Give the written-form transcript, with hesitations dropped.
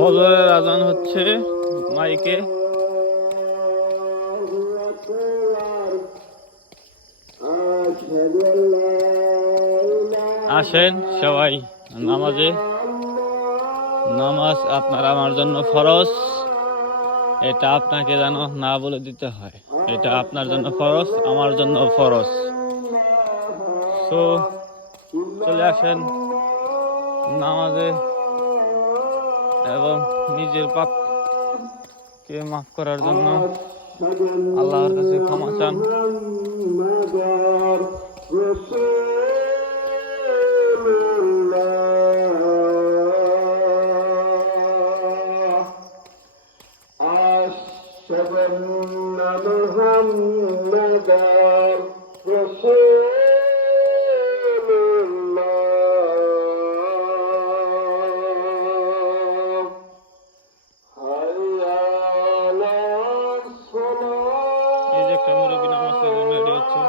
ফজরের আজান হচ্ছে মাইকে। আসেন সবাই নামাজে। নামাজ আপনার আমার জন্য ফরজ, এটা আপনাকে যেন না বলে দিতে হয়। এটা আপনার জন্য ফরজ, আমার জন্য ফরজ। তো চলে আসেন নামাজে এবং নিজের পাপকে মাফ করার জন্য আল্লাহর কাছে ক্ষমা চান। এই যে একটা মুরব্বী নামাজ পড়ার জন্য রেডি হচ্ছে।